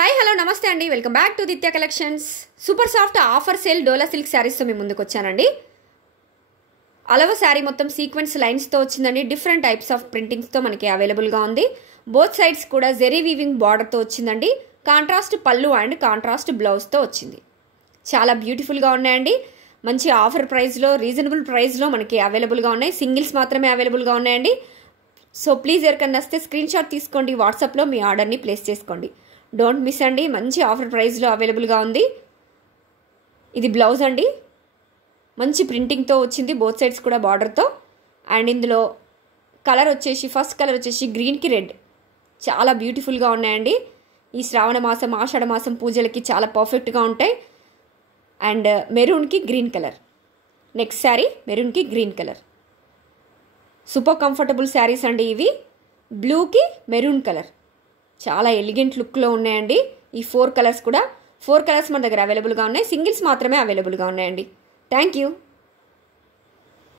Hi hello నమస్తే అండి, welcome back to Dithya collections. Super soft offer sale Dola silk శారీస్తో మేము ముందుకు వచ్చానండి. అలవ శారీ మొత్తం సీక్వెన్స్ లైన్స్తో వచ్చిందండి. డిఫరెంట్ టైప్స్ ఆఫ్ ప్రింటింగ్స్తో మనకి అవైలబుల్గా ఉంది. బోత్ సైడ్స్ కూడా జెరీ వీవింగ్ బార్డర్తో వచ్చిందండి. కాంట్రాస్ట్ పళ్ళు అండ్ కాంట్రాస్ట్ బ్లౌజ్తో వచ్చింది. చాలా బ్యూటిఫుల్గా ఉన్నాయండి. మంచి ఆఫర్ ప్రైస్లో, రీజనబుల్ ప్రైస్లో మనకి అవైలబుల్గా ఉన్నాయి. సింగిల్స్ మాత్రమే అవైలబుల్గా ఉన్నాయండి. సో ప్లీజ్ ఎవరికన్నా వస్తే స్క్రీన్ షాట్ తీసుకోండి, వాట్సాప్లో మీ ఆర్డర్ని ప్లేస్ చేసుకోండి. డోంట్ మిస్ అండి, మంచి ఆఫర్ ప్రైస్లో అవైలబుల్గా ఉంది. ఇది బ్లౌజ్ అండి, మంచి ప్రింటింగ్తో వచ్చింది, బోత్ సైడ్స్ కూడా బార్డర్తో. అండ్ ఇందులో కలర్ వచ్చేసి ఫస్ట్ కలర్ వచ్చేసి గ్రీన్కి రెడ్, చాలా బ్యూటిఫుల్గా ఉన్నాయండి. ఈ శ్రావణ మాసం, ఆషాఢ మాసం పూజలకి చాలా పర్ఫెక్ట్గా ఉంటాయి. అండ్ మెరూన్కి గ్రీన్ కలర్, నెక్స్ట్ శారీ మెరూన్కి green colour. Super comfortable saris అండి ఇవి. బ్లూకి మెరూన్ కలర్, చాలా ఎలిగెంట్ లుక్లో ఉన్నాయండి. ఈ 4 కలర్స్ కూడా 4 కలర్స్ మన దగ్గర అవైలబుల్గా ఉన్నాయి. సింగిల్స్ మాత్రమే అవైలబుల్గా ఉన్నాయండి. Thank you.